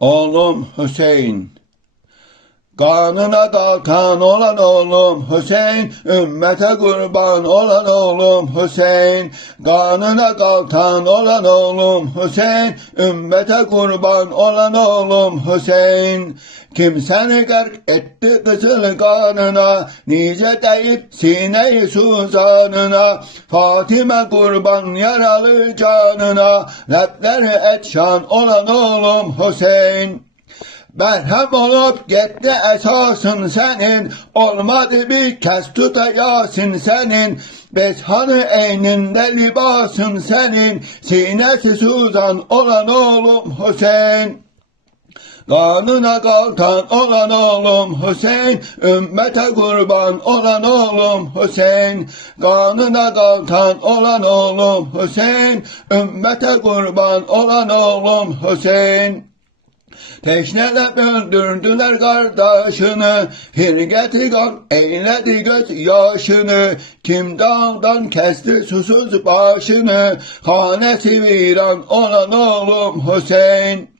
Oğlum Hüseyin. Kanına kalkan olan oğlum Hüseyin, ümmete kurban olan oğlum Hüseyin. Kanına kalkan olan oğlum Hüseyin, ümmete kurban olan oğlum Hüseyin. Kim seni gark etti kızıl kanına, nice deyip sineyi suzanına. Fatime kurban yaralı canına, lepleri etşan olan oğlum Hüseyin. Merhem olup gitti esasın senin, olmadı bir kez tutayasın senin. Bezhanı eyninde libasın senin, sinesi suzan olan oğlum Hüseyin. Kanına kalkan olan oğlum Hüseyin, ümmete kurban olan oğlum Hüseyin. Kanına kalkan olan oğlum Hüseyin, ümmete kurban olan oğlum Hüseyin. Teşnelep öldürdüler kardeşini, hirgeti kan eyledi göz yaşını. Kim dağdan kesti susuz başını, hanesi viran olan oğlum Hüseyin.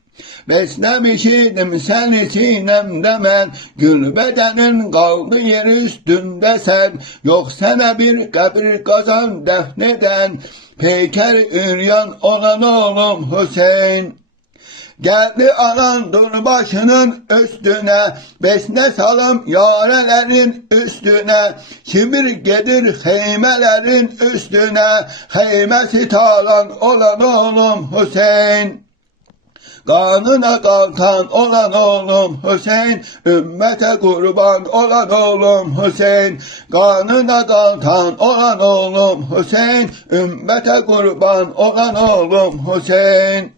Beslemişidim seni sinemde ben, gül bedenin kaldı yer üstünde sen. Yok sana bir kabir kazan defneden, peyker üryan olan oğlum Hüseyin. Geldi anan dur başının üstüne, besne salım yarelerin üstüne. Kibir gelir heymelerin üstüne, heymesi talan olan oğlum Hüseyin. Kanına kalkan olan oğlum Hüseyin, ümmete kurban olan oğlum Hüseyin. Kanına kalkan olan oğlum Hüseyin, ümmete kurban olan oğlum Hüseyin.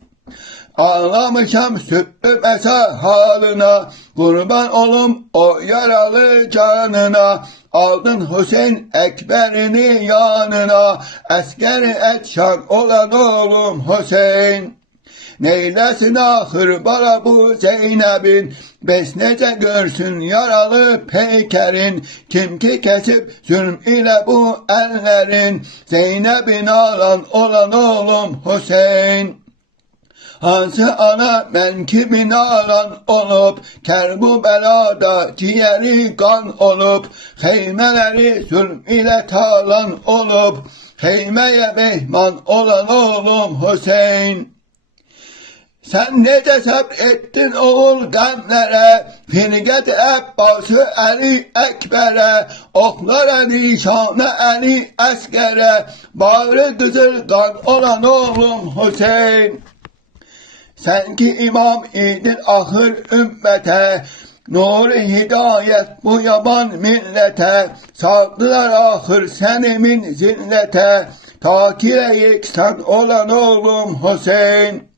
Ağlamışam sütlü mesa halına, kurban olum o yaralı canına. Aldın Hüseyin Ekber'ini yanına, askeri etşan olan oğlum Hüseyin. Neylesin ahır bala bu Zeynep'in, besnece görsün yaralı peykerin. Kim ki kesip zulm ile bu ellerin, Zeynep'in alan olan oğlum Hüseyin. Hansı ana menkibin alan olup, kerbu belada ciğeri kan olup, heymeleri zulm ile talan olup, heymeye mehman olan oğlum Hüseyin. Sen nece sabrettin oğul gamlere, Firget Abbas'ı Ali Ekber'e, oklara nişanı Ali askere, bağrı kızıl kan olan oğlum Hüseyin. Sen ki imam idin ahır ümmete, nur-u hidayet bu yaban millete. Saldılar ahır senimin zillete, takire yeksan olan oğlum Hüseyin.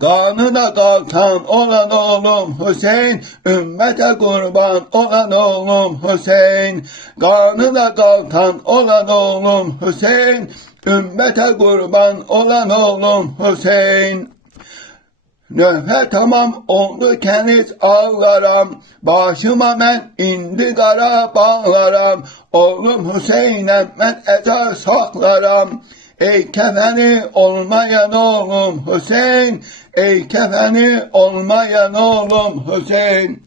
Kanına kalkan olan oğlum Hüseyin, ümmete kurban olan oğlum Hüseyin. Kanına kalkan olan oğlum Hüseyin, ümmete kurban olan oğlum Hüseyin. Nöhre tamam oldu keniz ağlaram, başıma ben indi kara bağlaram. Oğlum Hüseyin'e ben eza saklaram. Ey kefeni olmayan oğlum Hüseyin, ey kefeni olmayan oğlum Hüseyin.